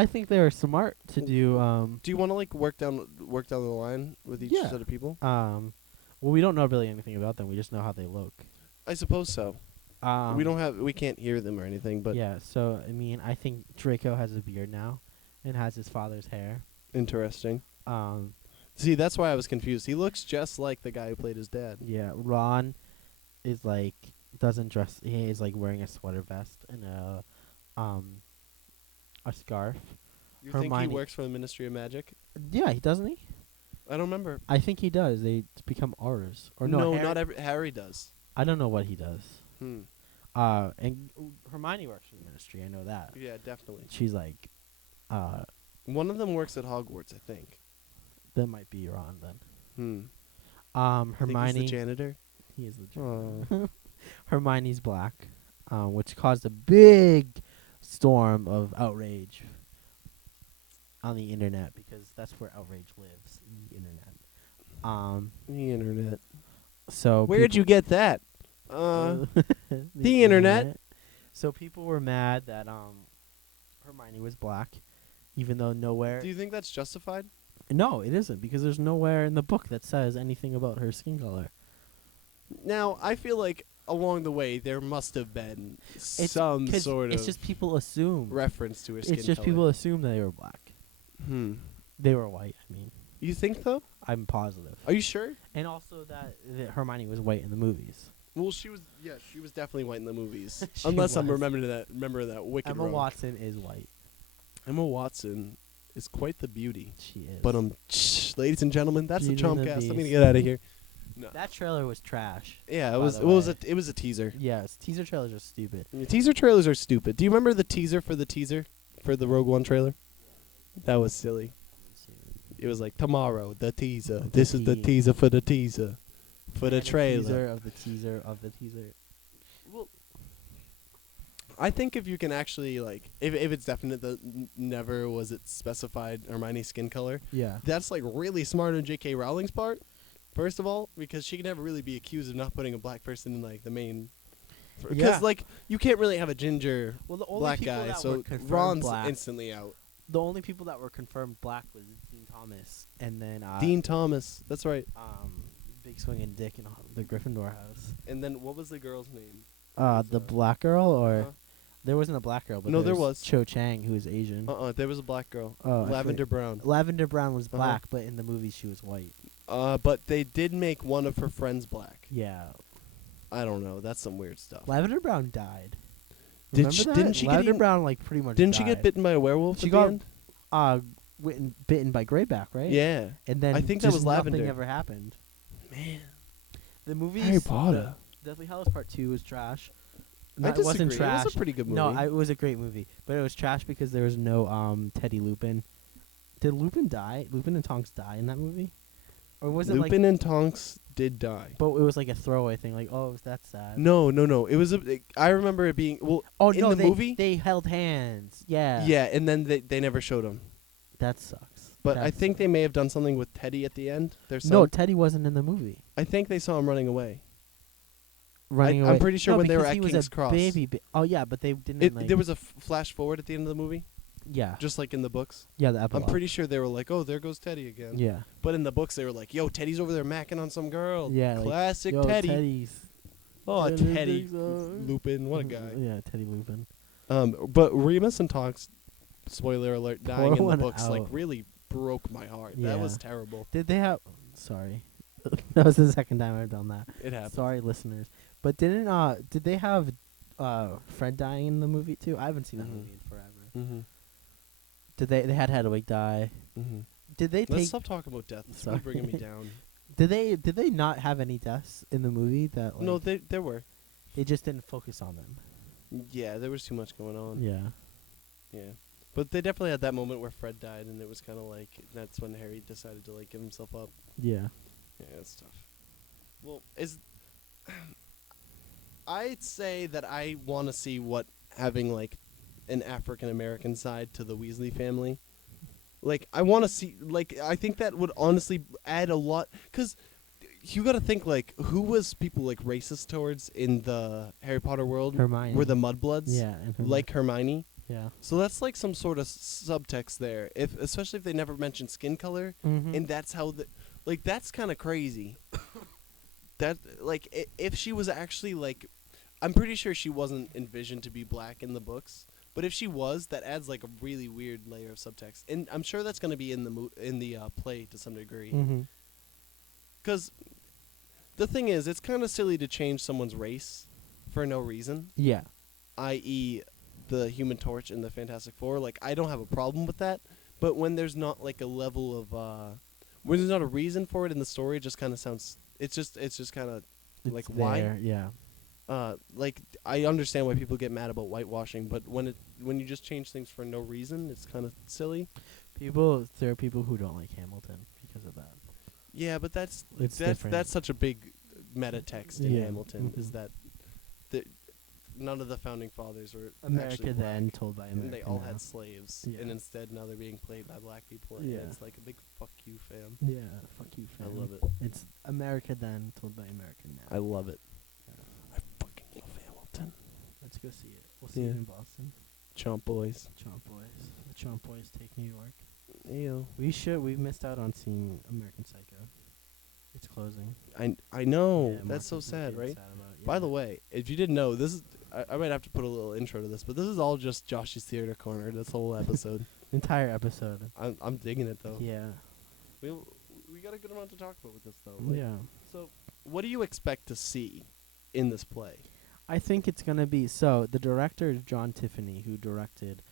think they were smart to do. Do you want to like work down the line with each Yeah. set of people? Well, we don't know really anything about them. We just know how they look. I suppose so. We can't hear them or anything, but yeah. So I mean, I think Draco has a beard now, and has his father's hair. interesting. Um, See, that's why I was confused. He looks just like the guy who played his dad. yeah. Ron is like doesn't dress. He is like wearing a sweater vest and a scarf. You think he Hermione- works for the Ministry of Magic? Yeah, he doesn't he? I don't remember. I think he does. They become R's or no? Harry, not Harry does. I don't know what he does. Hmm. And Hermione works for the Ministry. I know that. Yeah, definitely. She's like, One of them works at Hogwarts, I think. that might be Ron then. I think Hermione. he's the janitor. He is the Oh. janitor. Hermione's black, which caused a big storm of outrage on the internet because that's where outrage lives, the internet. The internet. So Where'd you get that? The internet. So people were mad that Hermione was black, even though nowhere. Do you think that's justified? No, it isn't because there's nowhere in the book that says anything about her skin color. Now, I feel like along the way there must have been some 'Cause sort it's of just people assume. reference to her skin It's just color. people assume they were black. They were white. I mean, You think so? I'm positive. Are you sure? And also that Hermione was white in the movies. Well, she was definitely white in the movies. She Unless I'm was. remember that wicked Emma rogue. Watson is white. Emma Watson is quite the beauty. She is. But ladies and gentlemen, that's Beauty the and the Chompcast. I'm gonna Beast. get out of here. No. That trailer was trash. Yeah, it by was. the It was way. a teaser. Yes, teaser trailers are stupid. The teaser trailers are stupid. Do you remember the teaser for the Rogue One trailer? That was silly. It was like tomorrow the teaser. This is the teaser for the teaser, for the And trailer. teaser of the teaser of the teaser. Well, I think if you can actually like, if it's definite that never was it specified Hermione's skin color, Yeah. that's like really smart on J.K. Rowling's part. First of all, because she can never really be accused of not putting a black person in like the main. Because Yeah. like you can't really have a ginger Well, the only black people guy, that were so confirmed Ron's black, instantly out. the only people that were confirmed black was Dean Thomas and then Dean Thomas, that's right. Big Swinging Dick in the Gryffindor house. And then what was the girl's name? The black girl or Uh-huh. there wasn't a black girl, but No, there was. Cho Chang, who is Asian. There was a black girl. Oh, I Lavender Brown. Lavender Brown was Uh-huh. black, but in the movie she was white. But they did make one of her friends black. Yeah. I don't know. That's some weird stuff. Lavender Brown died. Did Remember she- that? didn't she get Lavender eaten- Brown like pretty much Didn't died. she get bitten by a werewolf She at got the end? bitten by Greyback, right? Yeah. And then I think that just was nothing Lavender. ever happened. Man. The movie Harry Potter. Deathly Hallows Part 2 was trash. I No, it wasn't disagree. trash. It was a pretty good movie. No, it was a great movie, but it was trash because there was no Teddy Lupin. Did Lupin die? Lupin and Tonks die in that movie? Or was it like Lupin and Tonks did die. but it was like a throwaway thing like, "Oh, that's sad." No. It was I remember it being Oh, in no, the they, movie. they held hands. Yeah. Yeah, and then they never showed him. That sucks. But That I think sucks. they may have done something with Teddy at the end. Their son. No, Teddy wasn't in the movie. I think they saw him running away. Running I'm away. pretty sure No, when they were because at he was King's a Cross. baby. Oh yeah, but they didn't. There was a flash forward at the end of the movie, yeah. just like in the books. Yeah, the epilogue. I'm pretty sure they were like, "Oh, there goes Teddy again." Yeah. But in the books, they were like, "Yo, Teddy's over there macking on some girl." Yeah, like, Classic Yo, Teddy. Teddy's. Oh, Teddy Teddy. thinks so. Lupin, what a guy. Yeah, Teddy Lupin. But Remus and Tonks, spoiler alert, dying in the one books like out. really broke my heart. Yeah. That was terrible. Did they have? Sorry, that was the second time I've done that. It happened. Sorry, listeners. But did they have Fred dying in the movie too? I haven't seen that Mhm. movie in forever. Mm-hmm. Did they had Hedwig die? Mm-hmm. Did they Let's take? stop talking about death. It's Sorry. really bringing me down. Did they not have any deaths in the movie that like, No, there were. they just didn't focus on them? Yeah, there was too much going on. Yeah. Yeah. But they definitely had that moment where Fred died, and it was kind of like that's when Harry decided to like give himself up. Yeah. Yeah, that's tough. Well, I'd say that I want to see what having like an African American side to the Weasley family. Like I want to see like I think that would honestly add a lot cuz you got to think like who was people like racist towards in the Harry Potter world Hermione. were the Mudbloods Yeah, and like Hermione. Yeah. So that's like some sort of subtext there. If especially if they never mention skin color Mm-hmm. and that's how the like that's kind of crazy. That like if she was actually like I'm pretty sure she wasn't envisioned to be black in the books, but if she was, that adds like a really weird layer of subtext, and I'm sure that's going to be in the play to some degree. Mm-hmm. Because the thing is, it's kind of silly to change someone's race for no reason, Yeah. i.e., the Human Torch and the Fantastic Four. Like I don't have a problem with that, but when there's not like a level of when there's not a reason for it in the story, it just kind of sounds. It's just kind of like why. There, yeah. Like I understand why people get mad about whitewashing, but when you just change things for no reason, it's kind of silly. There are people who don't like Hamilton because of that. Yeah, but that's different. such a big meta text in Yeah. Hamilton Mhm. is that none of the founding fathers were America actually then black, told by America. and they all now. had slaves, Yeah. and instead now they're being played by black people. And Yeah. it's like a big fuck you, fam. Yeah, fuck you, fam. I love it. It's America then told by America now. I love it. Yeah. I fucking love Hamilton. Let's go see it. We'll see Yeah. it in Boston. Chomp boys. Chomp Boys. The Chomp Boys take New York. Ew. We've missed out on seeing American Psycho. It's closing. I know. Yeah, That's so Marcus is sad, getting right? sad about it, By yeah. the way, if you didn't know, this is I might have to put a little intro to this, but this is all just Josh's theater corner. This whole episode. Entire episode. I'm digging it though. Yeah. We got a good amount to talk about with this though. Like, Yeah. So, what do you expect to see in this play? I think it's gonna be the director is John Tiffany, who directed,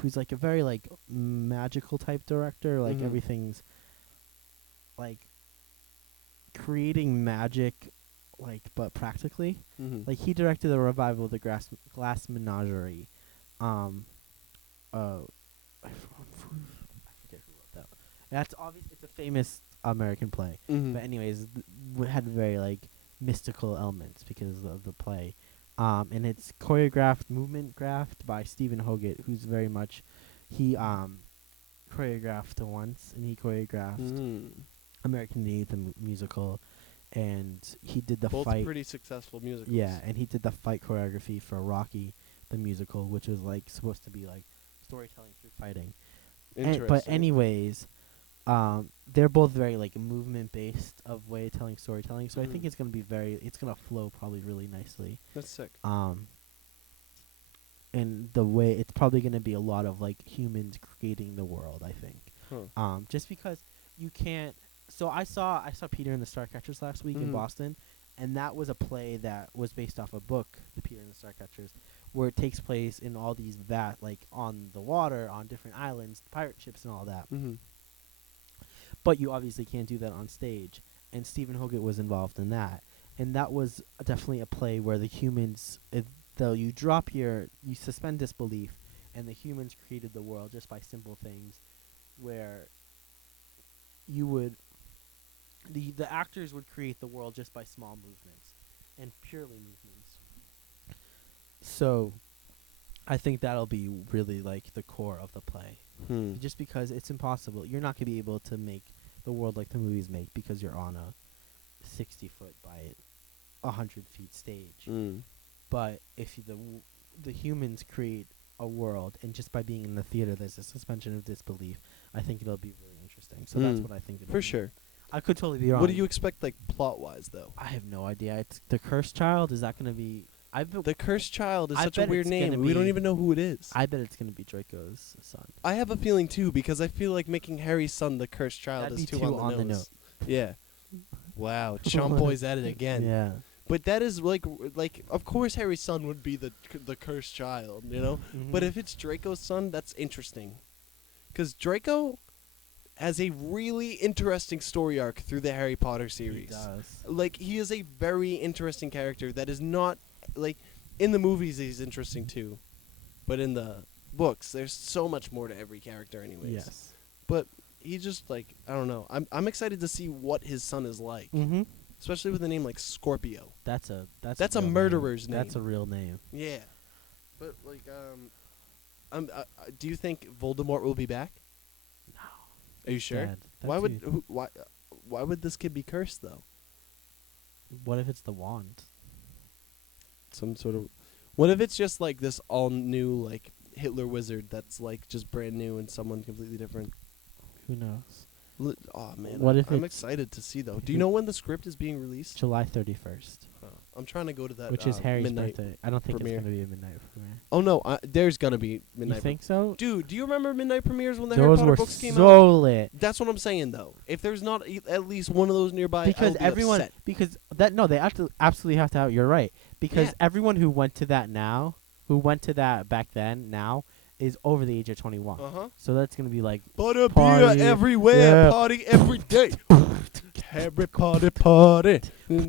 who's like a very like magical type director. Like Mhm. everything's like creating magic, like but practically. Mm-hmm. Like he directed the revival of the Glass Menagerie. I forget who wrote that. That's obvious. It's a famous American play. Mm-hmm. But anyways, had very like mystical elements because of the play, and it's movement graphed by Stephen Hoggett, who's very much he choreographed once, and he choreographed American Idiot the musical, and he did the Both fight. pretty successful musicals. Yeah, and he did the fight choreography for Rocky the musical, which was like supposed to be like storytelling through fighting. Interesting. But anyways, they're both very like movement based of way of telling storytelling. So I think Mhm. it's gonna flow probably really nicely. That's sick. And the way it's probably gonna be a lot of like humans creating the world. I think. Huh. Just because you can't. So I saw Peter and the Starcatchers last week in Mhm. Boston, and that was a play that was based off a book, The Peter and the Starcatchers, where it takes place in all these like on the water, on different islands, pirate ships and all that. Mm-hmm. But you obviously can't do that on stage, and Stephen Hoggett was involved in that, and that was definitely a play where the humans, though you suspend disbelief, and the humans created the world just by simple things, where you would. The actors would create the world just by small movements, and purely movements. So, I think that'll be really like the core of the play. Hmm. Just because it's impossible. You're not going to be able to make the world like the movies make because you're on a 60-foot by 100 feet stage. Mm. But if the humans create a world, and just by being in the theater, there's a suspension of disbelief, I think it'll be really interesting. So that's what I think. For sure. I could totally be wrong. What do you expect, like plot-wise, though? I have no idea. It's the Cursed Child. Is that going to be? The Cursed Child is I such a bet weird it's name. gonna We don't be- even know who it is. I bet it's going to be Draco's son. I have a feeling too, because I feel like making Harry's son the Cursed Child That'd is be too on the nose. Yeah. Wow, Chomp Boy's at it again. Yeah. But that is like of course Harry's son would be the Cursed Child, you know. But if it's Draco's son, that's interesting, because Draco has a really interesting story arc through the Harry Potter series. He does. Like he is a very interesting character that is not like in the movies he's interesting too, but in the books there's so much more to every character anyways. Yes. But he just like I don't know. I'm excited to see what his son is like. Mm-hmm. especially with a name like Scorpio. That's a That's a real murderer's name. That's a real name. Yeah, but like, do you think Voldemort will be back? No. Are you sure? Dead. Why would why would this kid be cursed though? What if it's the wand? Some sort of. What if it's just like this all new like Hitler wizard that's like just brand new and someone completely different? Who knows? Oh man, What if I'm it's- excited to see though. Do you know when the script is being released? July 31st, I'm trying to go to that. which is Harry's midnight. birthday. I don't think premiere. it's gonna be a midnight premiere. Oh no, there's gonna be midnight. You think so? Dude, do you remember midnight premieres when the Harry Those Potter were books came out? so lit. That's what I'm saying though. If there's not at least one of those nearby, Because I'll be everyone, upset. because that no, they absolutely have to have. You're right. Because Yeah. everyone who went to that now, who went to that back then, now is over the age of 21. So that's gonna be like Butter Party, beer everywhere, yeah. party every day. Harry Potter party. That's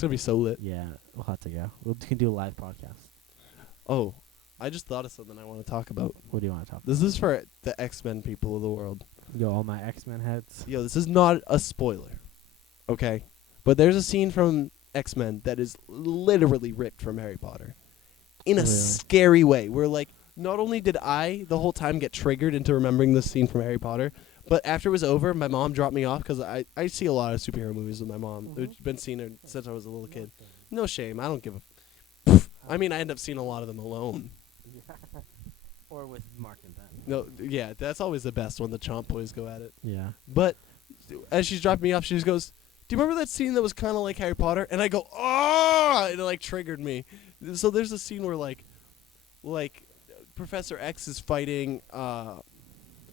gonna be so lit. yeah, we'll have to go. We can do a live podcast. Oh, I just thought of something I want to talk about. What do you want to talk about? This is for the X-Men people of the world. Yo, all my X-Men heads. Yo, this is not a spoiler, okay? But there's a scene from X-Men that is literally ripped from Harry Potter. In a Really? scary way. Where, like, not only did I the whole time get triggered into remembering this scene from Harry Potter, but after it was over, my mom dropped me off because I see a lot of superhero movies with my mom. I've been seeing her since I was a little kid. No shame. I don't give a... I mean, I end up seeing a lot of them alone. Or with Mark and Ben. No, yeah, that's always the best when the Chomp boys go at it. Yeah. But as she's dropping me off, she just goes, "Do you remember that scene that was kind of like Harry Potter?" And I go, "Oh!" And it like triggered me. So there's a scene where like Professor X is fighting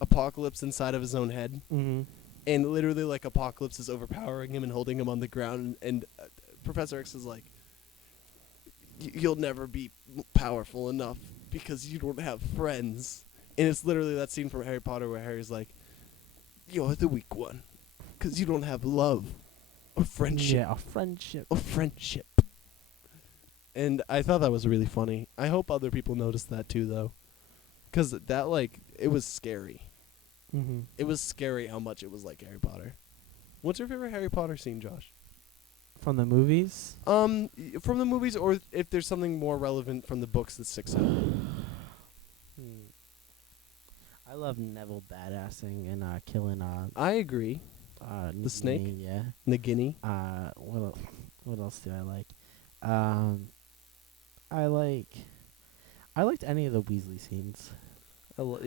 Apocalypse inside of his own head, Mm-hmm. and literally like Apocalypse is overpowering him and holding him on the ground, and Professor X is like, "You'll never be powerful enough because you don't have friends." And it's literally that scene from Harry Potter where Harry's like, "You're the weak one, 'cause you don't have love or friendship Yeah, a friendship. or friendship." And I thought that was really funny. I hope other people noticed that too, though, 'cause that like it was scary. Mm-hmm. It was scary how much it was like Harry Potter. What's your favorite Harry Potter scene, Josh? From the movies? From the movies, or if there's something more relevant from the books that sticks out. I love Neville badassing and killing I agree. Nagini, snake? Yeah. Nagini. What else do I like? I liked any of the Weasley scenes. I love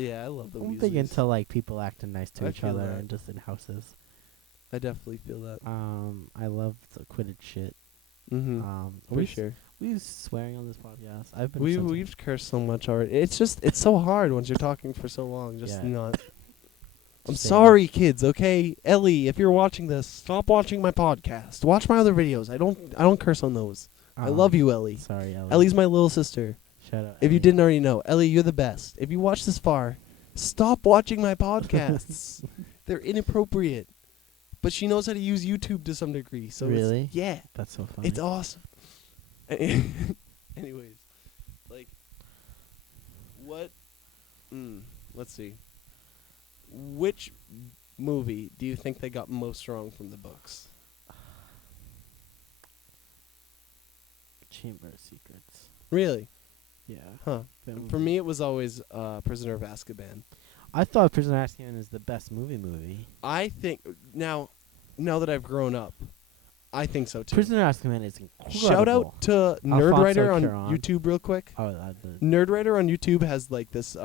the I'm Weasleys. big into like people acting nice to I each feel other that. and just in houses. I definitely feel that. I love the Quidditch shit. Mm-hmm. For we sure. we swearing on this podcast. I've been We've cursed so much already. It's so hard once you're talking for so long. Just Yeah. not. I'm Just say sorry, kids. Okay, Ellie, if you're watching this, stop watching my podcast. Watch my other videos. I don't curse on those. I love you, Ellie. Sorry, Ellie. Ellie's my little sister. Shout out. If you Ellie. didn't already know, Ellie, you're the best. If you watch this far, stop watching my podcasts. They're inappropriate. But she knows how to use YouTube to some degree. So Really? yeah, That's so funny. it's awesome. Anyways, like, what? Let's see. Which movie do you think they got most wrong from the books? Chamber of Secrets. Really? Yeah. Huh. That For movie. me, it was always Prisoner of Azkaban. I thought Prisoner of Azkaban is the best movie. I think now that I've grown up, I think so too. Prisoner of Azkaban is incredible. Shout out to Nerdwriter on Cuarón. YouTube real quick. Oh, Nerdwriter on YouTube has like this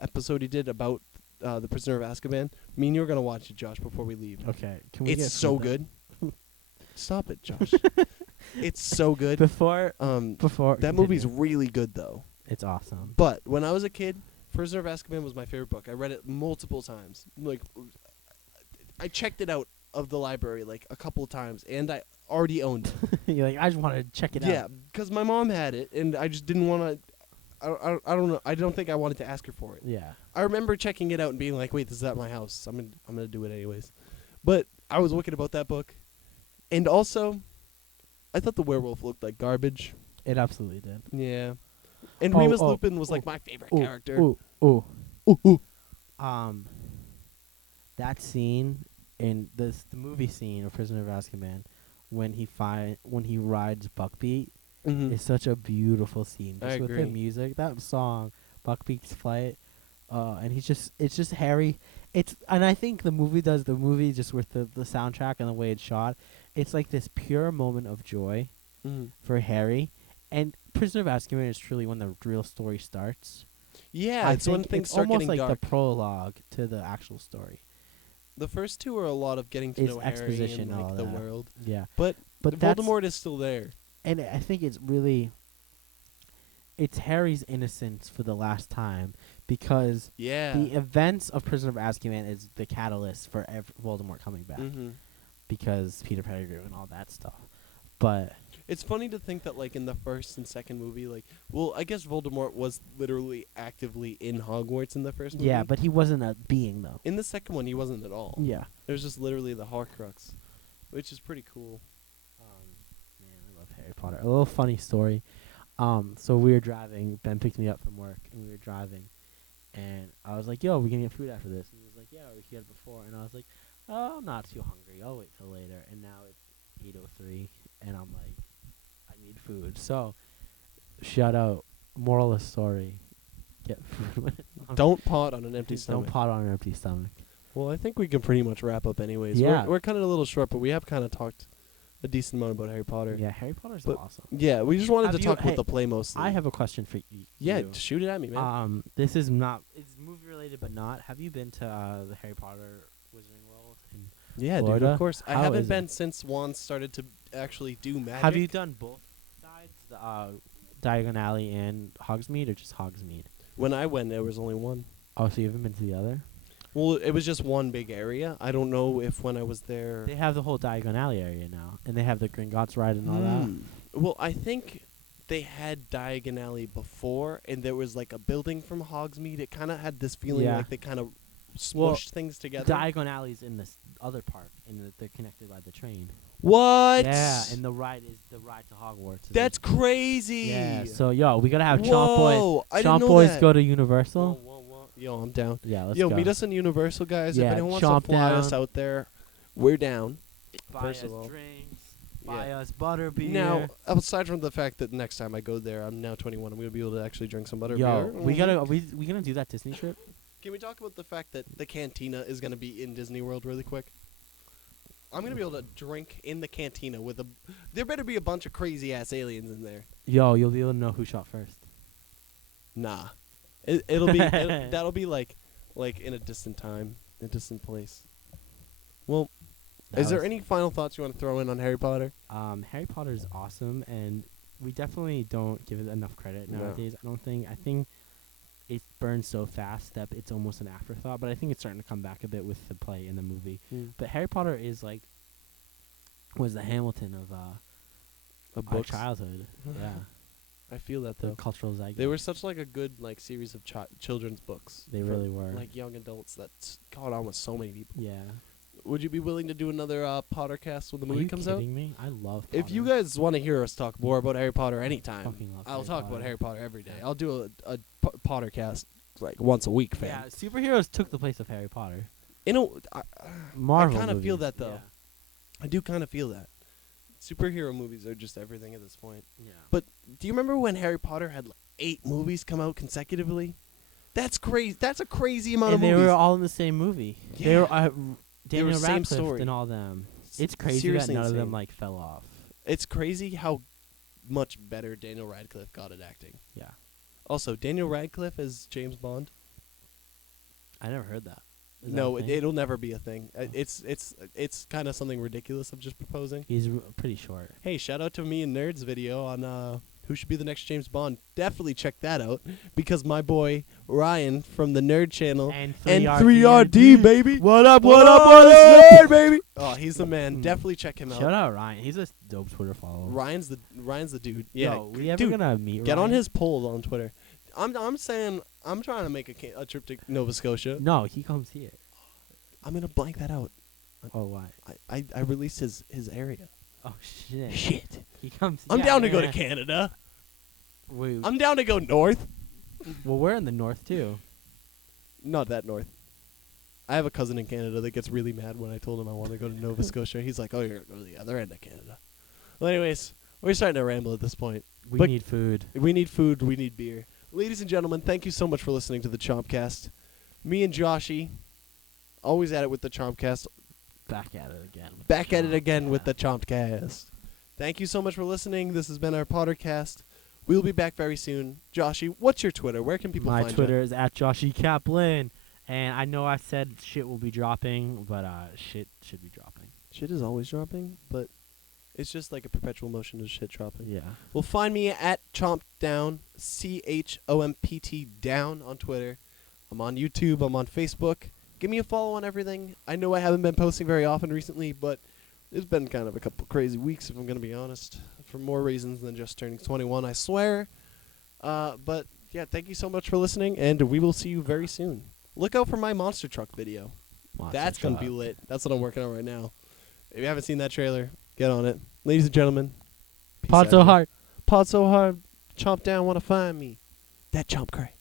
episode he did about the Prisoner of Azkaban. Me and you are gonna watch it, Josh, before we leave. okay. Can we It's get so feedback? good. Stop it, Josh. It's so good. Before That movie's continue. really good though. It's awesome. But when I was a kid, Prisoner of Azkaban was my favorite book. I read it multiple times. Like, I checked it out of the library like a couple of times, and I already owned it. You're like, I just want to check it Yeah, out. because my mom had it, and I just didn't want to. I don't know. I don't think I wanted to ask her for it. Yeah. I remember checking it out and being like, "Wait, this is at my house. I'm gonna do it anyways." But I was wicked about that book, and also, I thought the werewolf looked like garbage. It absolutely did. Yeah, and Oh, Remus oh, Lupin was oh, like my favorite Ooh, character. Ooh. Ooh, ooh. That scene in the movie scene of Prisoner of Azkaban, when he rides Buckbeak, is such a beautiful scene. I Just with the agree. music, that song, Buckbeak's flight, and it's just Harry. And I think the movie just with the soundtrack and the way it's shot. It's like this pure moment of joy for Harry, and Prisoner of Azkaban is truly when the real story starts. Yeah, I it's when think things it's start almost getting like dark. the prologue to the actual story. The first two are a lot of getting to It's know Harry exposition, and all like the that. world. Yeah, But that's Voldemort is still there. and I think it's Harry's innocence for the last time, because Yeah. the events of Prisoner of Azkaban is the catalyst for Voldemort coming back, because Peter Pettigrew and all that stuff. But It's funny to think that, like, in the first and second movie, like, well, I guess Voldemort was literally actively in Hogwarts in the first movie. yeah, but he wasn't a being though. In the second one, he wasn't at all. Yeah. It was just literally the Horcrux, which is pretty cool. Man, I love Harry Potter. A little funny story. So we were driving. Ben picked me up from work, and we were driving. And I was like, "Yo, we gonna get food after this?" And he was like, "Yeah, we had before." And I was like, "Oh, I'm not too hungry. I'll wait till later." And now it's 8:03, and I'm like, "I need food." So, shout out. Moral of the story: get food. Don't pot on an empty Just stomach. don't pot on an empty stomach. Well, I think we can pretty much wrap up anyways. Yeah. We're kind of a little short, but we have kind of talked a decent amount about Harry Potter. Yeah, Harry Potter's But awesome. Yeah, we just wanted Have to you- talk hey, about the play mostly. I have a question for Yeah, you. shoot it at me, man. This is not. It's movie related, but not. Have you been to the Harry Potter Wizarding World? Yeah, dude, Florida? of course. I How haven't is been since Juan started to actually do magic. Have you done both sides, the Diagon Alley and Hogsmeade, or just Hogsmeade? When I went, there was only one. Oh, so you haven't been to the other? Well, it was just one big area. I don't know if when I was there. They have the whole Diagon Alley area now, and they have the Gringotts ride and all that. Well, I think they had Diagon Alley before, and there was like a building from Hogsmeade. It kind of had this feeling Yeah. like they kind of smushed Well, things together. Diagon Alley's in this other park, and they're connected by the train. What? Yeah, and the ride is the ride to Hogwarts. That's crazy. Yeah. So yo, we gotta have Chomp Whoa, Boys. I didn't Chomp know Boys that. go to Universal. Whoa. Yo, I'm down. Yeah, let's Yo, go. meet us in Universal, guys. Yeah, If anyone wants Chompt to fly us Down. out there, we're down. Buy first us of all. drinks. Buy Yeah. us butterbeer. Now, aside from the fact that next time I go there, I'm now 21. I'm gonna be able to actually drink some butterbeer. yo, we gonna do that Disney trip? Can we talk about the fact that the cantina is gonna be in Disney World really quick? I'm gonna be able to drink in the cantina with a. There better be a bunch of crazy ass aliens in there. Yo, you'll be able to know who shot first. Nah, it'll be that'll be like in a distant time, a distant place. Well, is there any final thoughts you want to throw in on Harry Potter? Harry Potter is awesome, and we definitely don't give it enough credit No. nowadays. I think it burns so fast that it's almost an afterthought. But I think it's starting to come back a bit with the play and the movie. But Harry Potter is was the Hamilton of our books? childhood. Yeah, I feel that the though. cultural zeitgeist. They were such like a good series of children's books. They for, really were. like young adults that caught on with so many people. Yeah. Would you be willing to do another Pottercast when the Are movie you comes kidding me? I love Potter. If you guys want to hear us talk more about Harry Potter anytime, Fucking love I'll Harry talk Potter. about Harry Potter every day. I'll do a Pottercast like once a week, fam. Yeah, superheroes took the place of Harry Potter. I Marvel. kind of feel movies, that though. I do kind of feel that. Superhero movies are just everything at this point. Yeah. But do you remember when Harry Potter had 8 movies come out consecutively? That's crazy. That's a crazy amount And of they movies. were all in the same movie. Yeah. They were They were Daniel same Radcliffe story. and all them. S- It's crazy that seriously none of them insane. fell off. It's crazy how much better Daniel Radcliffe got at acting. Yeah. Also, Daniel Radcliffe as James Bond. I never heard that. Is that No, a thing? it'll never be a thing. It's kind of something ridiculous I'm just proposing. He's pretty short. Hey, shout out to me and Nerds video on who should be the next James Bond. Definitely check that out because my boy Ryan from the Nerd Channel And 3RD baby. What up? Nerd baby? Oh, he's the man. Definitely check him out. Shout out Ryan. He's a dope Twitter follower. Ryan's the dude. Yeah, Yo, we ever dude, gonna meet get Ryan? on his poll on Twitter. I'm saying I'm trying to make a trip to Nova Scotia. No, he comes here. I'm gonna blank that out. Oh, why? I released his area. Oh, shit. Shit. He comes. I'm yeah, down to go yeah. to Canada. Wait, I'm down to go north. well, we're in the north, too. Not that north. I have a cousin in Canada that gets really mad when I told him I want to go to Nova Scotia. He's like, "Oh, you're going to go to the other end of Canada." Well, anyways, we're starting to ramble at this point. We need food. We need food. We need beer. Ladies and gentlemen, thank you so much for listening to the CHOMPTcast. Me and Joshy, always at it with the CHOMPTcast. Back at it again. Back at it again with the CHOMPTcast. Thank you so much for listening. This has been our Pottercast. We'll be back very soon. Joshy, what's your Twitter? Where can people find you? My Twitter is at Joshy Kaplan. And I know I said shit will be dropping, but shit should be dropping. Shit is always dropping, but it's just like a perpetual motion of shit dropping. Yeah. Well, find me at Chompt Down, CHOMPT Down on Twitter. I'm on YouTube. I'm on Facebook. Give me a follow on everything. I know I haven't been posting very often recently, but it's been kind of a couple crazy weeks, if I'm going to be honest, for more reasons than just turning 21, I swear. But, yeah, thank you so much for listening, and we will see you very soon. Look out for my monster truck video. That's going to be lit. That's what I'm working on right now. If you haven't seen that trailer, get on it. Ladies and gentlemen. Pod so hard. Pod so hard. Chomp down, want to find me. That chomp cray.